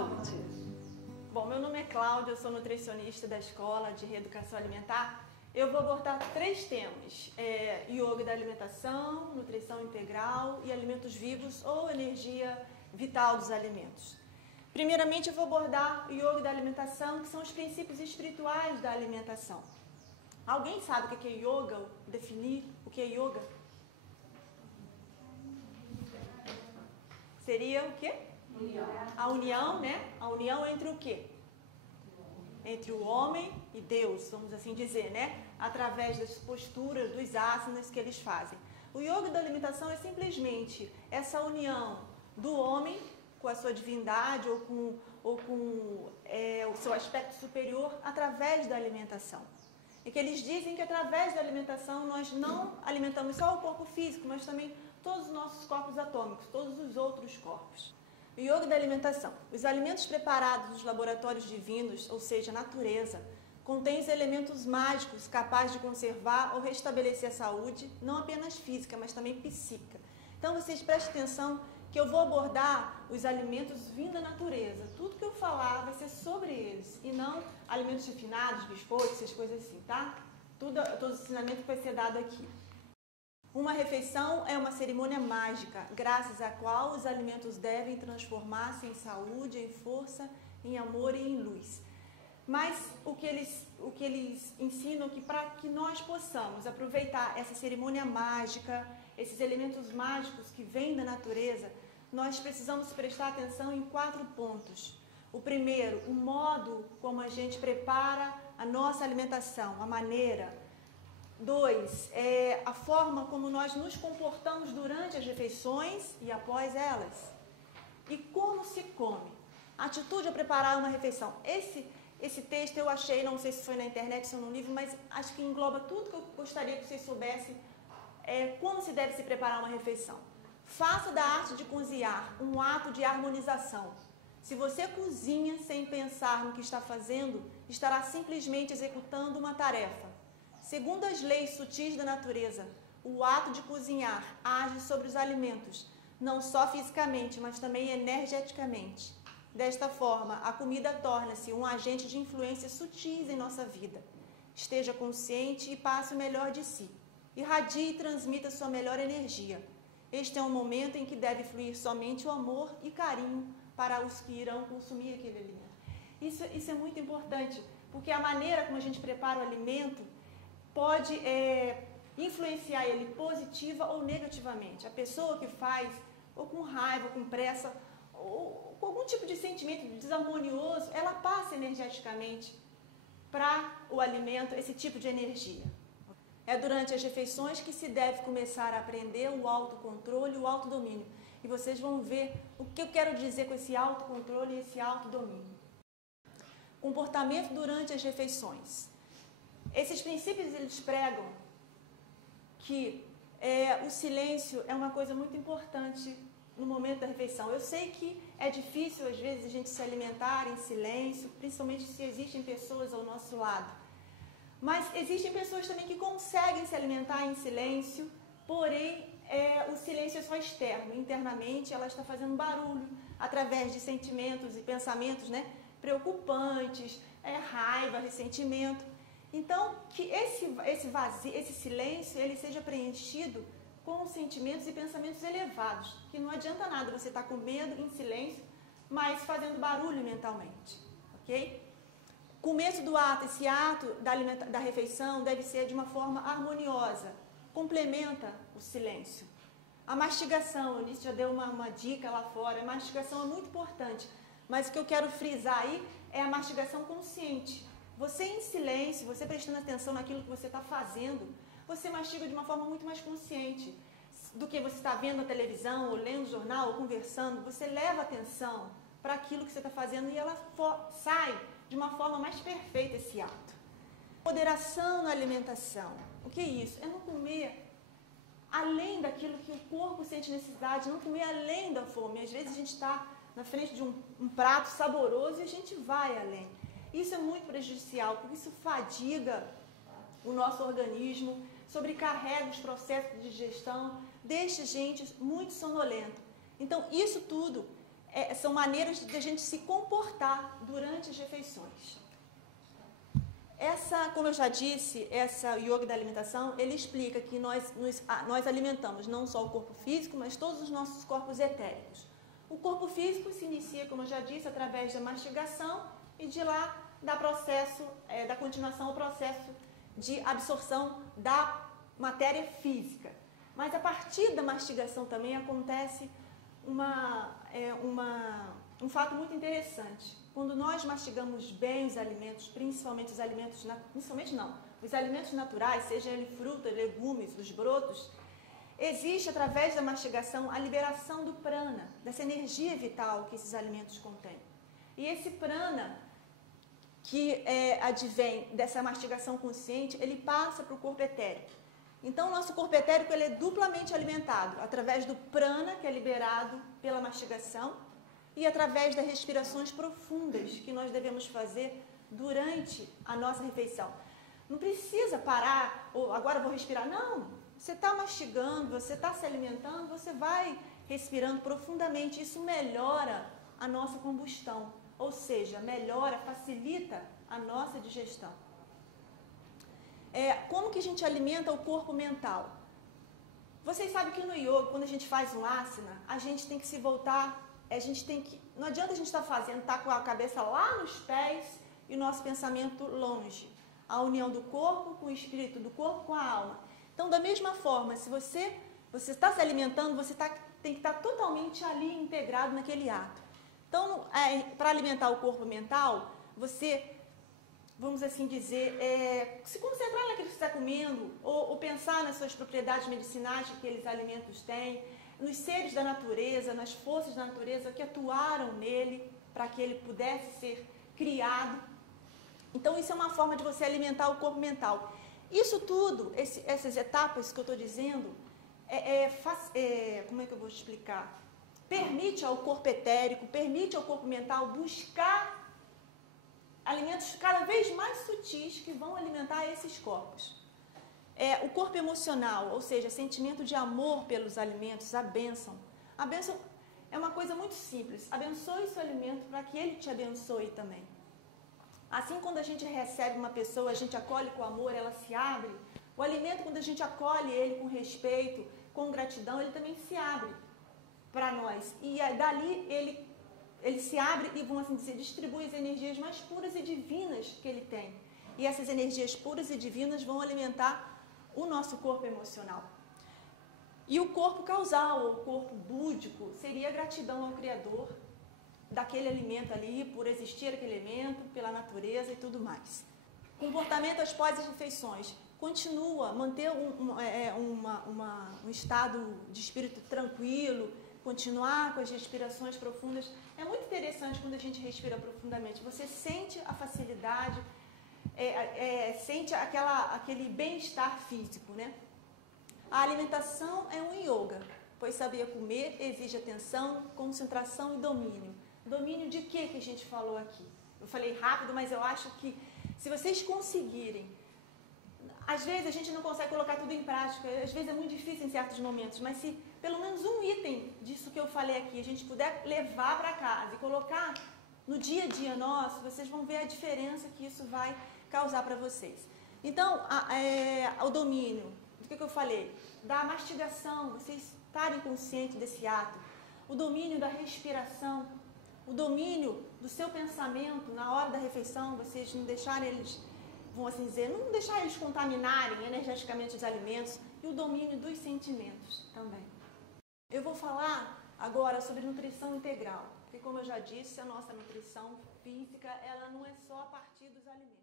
saúde. Bom, meu nome é Cláudia, eu sou nutricionista da Escola de Reeducação Alimentar. Eu vou abordar 3 temas: yoga da alimentação, nutrição integral e alimentos vivos ou energia vital dos alimentos. Primeiramente, eu vou abordar o yoga da alimentação, que são os princípios espirituais da alimentação. Alguém sabe o que é yoga? Definir o que é yoga? Seria o quê? União. A união, né? A união entre o quê? Entre o homem e Deus, vamos assim dizer, né? Através das posturas, dos asanas que eles fazem. O yoga da alimentação é simplesmente essa união do homem com a sua divindade ou com o seu aspecto superior através da alimentação. E que eles dizem que através da alimentação nós não alimentamos só o corpo físico, mas também todos os nossos corpos atômicos, todos os outros corpos. O yoga da alimentação. Os alimentos preparados nos laboratórios divinos, ou seja, a natureza, contêm os elementos mágicos capazes de conservar ou restabelecer a saúde, não apenas física, mas também psíquica. Então vocês prestem atenção que eu vou abordar os alimentos vindo da natureza. Tudo que eu falar vai ser sobre eles, e não alimentos refinados, biscoitos, essas coisas assim, tá? Todo o ensinamento vai ser dado aqui. Uma refeição é uma cerimônia mágica, graças à qual os alimentos devem transformar-se em saúde, em força, em amor e em luz. Mas o que eles ensinam que para que nós possamos aproveitar essa cerimônia mágica, esses elementos mágicos que vêm da natureza, nós precisamos prestar atenção em 4 pontos. O primeiro, o modo como a gente prepara a nossa alimentação, a maneira. 2, a forma como nós nos comportamos durante as refeições e após elas. E como se come. A atitude ao preparar uma refeição. Esse texto eu achei, não sei se foi na internet, se foi num livro, mas acho que engloba tudo que eu gostaria que vocês soubessem como se deve se preparar uma refeição. Faça da arte de cozinhar um ato de harmonização. Se você cozinha sem pensar no que está fazendo, estará simplesmente executando uma tarefa. Segundo as leis sutis da natureza, o ato de cozinhar age sobre os alimentos, não só fisicamente, mas também energeticamente. Desta forma, a comida torna-se um agente de influência sutis em nossa vida. Esteja consciente e passe o melhor de si. Irradie e transmita sua melhor energia. Este é um momento em que deve fluir somente o amor e carinho para os que irão consumir aquele alimento. Isso é muito importante, porque a maneira como a gente prepara o alimento pode influenciar ele positiva ou negativamente. A pessoa que faz, ou com raiva, ou com pressa, ou com algum tipo de sentimento desarmonioso, ela passa energeticamente para o alimento esse tipo de energia. É durante as refeições que se deve começar a aprender o autocontrole e o autodomínio. E vocês vão ver o que eu quero dizer com esse autocontrole e esse autodomínio. Comportamento durante as refeições. Esses princípios, eles pregam que o silêncio é uma coisa muito importante no momento da refeição. Eu sei que é difícil, às vezes, a gente se alimentar em silêncio, principalmente se existem pessoas ao nosso lado. Mas existem pessoas também que conseguem se alimentar em silêncio, porém, o silêncio é só externo. Internamente, ela está fazendo barulho através de sentimentos e pensamentos, né, preocupantes, raiva, ressentimento. Então, que esse vazio, esse silêncio, ele seja preenchido com sentimentos e pensamentos elevados. Que não adianta nada você estar com medo, em silêncio, mas fazendo barulho mentalmente. Ok? Começo do ato, esse ato da refeição deve ser de uma forma harmoniosa. Complementa o silêncio. A mastigação, o Eunice já deu uma dica lá fora. A mastigação é muito importante. Mas o que eu quero frisar aí é a mastigação consciente. Você em silêncio, você prestando atenção naquilo que você está fazendo, você mastiga de uma forma muito mais consciente do que você está vendo na televisão, ou lendo jornal, ou conversando. Você leva atenção para aquilo que você está fazendo e ela sai de uma forma mais perfeita, esse ato. Moderação na alimentação. O que é isso? É não comer além daquilo que o corpo sente necessidade, não comer além da fome. Às vezes a gente está na frente de um prato saboroso e a gente vai além. Isso é muito prejudicial, porque isso fadiga o nosso organismo, sobrecarrega os processos de digestão, deixa a gente muito sonolento. Então, isso tudo são maneiras de a gente se comportar durante as refeições. Como eu já disse, essa yoga da alimentação, ele explica que nós alimentamos não só o corpo físico, mas todos os nossos corpos etéricos. O corpo físico se inicia, como eu já disse, através da mastigação e de lá da continuação ao processo de absorção da matéria física. Mas a partir da mastigação também acontece um fato muito interessante. Quando nós mastigamos bem os alimentos, principalmente os alimentos naturais, sejam eles frutas, legumes, os brotos, existe através da mastigação a liberação do prana, dessa energia vital que esses alimentos contêm. E esse prana, que advém dessa mastigação consciente, ele passa para o corpo etérico. Então, o nosso corpo etérico ele é duplamente alimentado, através do prana, que é liberado pela mastigação, e através das respirações profundas que nós devemos fazer durante a nossa refeição. Não precisa parar, ou agora vou respirar. Não, você está mastigando, você está se alimentando, você vai respirando profundamente. Isso melhora a nossa combustão, ou seja, facilita a nossa digestão. Como que a gente alimenta o corpo mental? Vocês sabem que no yoga, quando a gente faz um asana, a gente tem que se voltar, não adianta a gente estar com a cabeça lá nos pés e o nosso pensamento longe. A união do corpo com o espírito, do corpo com a alma. Então, da mesma forma, se você está se alimentando, você tem que estar totalmente ali integrado naquele ato. Então, para alimentar o corpo mental, você, vamos assim dizer, se concentrar naquilo que você está comendo, ou pensar nas suas propriedades medicinais que aqueles alimentos têm, nos seres da natureza, nas forças da natureza que atuaram nele para que ele pudesse ser criado. Então, isso é uma forma de você alimentar o corpo mental. Isso tudo, essas etapas que eu estou dizendo, como é que eu vou explicar? Permite ao corpo etérico, permite ao corpo mental buscar alimentos cada vez mais sutis que vão alimentar esses corpos. O corpo emocional, ou seja, sentimento de amor pelos alimentos, a bênção. A bênção é uma coisa muito simples. Abençoe seu alimento para que ele te abençoe também. Assim, quando a gente recebe uma pessoa, a gente acolhe com amor, ela se abre. O alimento, quando a gente acolhe ele com respeito, com gratidão, ele também se abre para nós. E dali ele se abre e, vamos assim dizer, distribui as energias mais puras e divinas que ele tem. E essas energias puras e divinas vão alimentar o nosso corpo emocional. E o corpo causal, ou corpo búdico, seria a gratidão ao Criador daquele alimento ali, por existir aquele alimento, pela natureza e tudo mais. Comportamento às pós-refeições. Continua, manter um estado de espírito tranquilo, continuar com as respirações profundas. É muito interessante quando a gente respira profundamente. Você sente a facilidade, sente aquele bem-estar físico, né? A alimentação é um yoga, pois saber comer exige atenção, concentração e domínio. Domínio de que a gente falou aqui? Eu falei rápido, mas eu acho que se vocês conseguirem, às vezes a gente não consegue colocar tudo em prática, às vezes é muito difícil em certos momentos, mas se pelo menos um item disso que eu falei aqui a gente puder levar para casa e colocar no dia a dia nosso, vocês vão ver a diferença que isso vai causar para vocês. Então, o domínio, do que eu falei? Da mastigação, vocês estarem conscientes desse ato. O domínio da respiração, o domínio do seu pensamento na hora da refeição, vocês não deixarem eles, vão assim dizer, não deixar eles contaminarem energeticamente os alimentos, e o domínio dos sentimentos também. Eu vou falar agora sobre nutrição integral, porque como eu já disse, a nossa nutrição física, ela não é só a partir dos alimentos.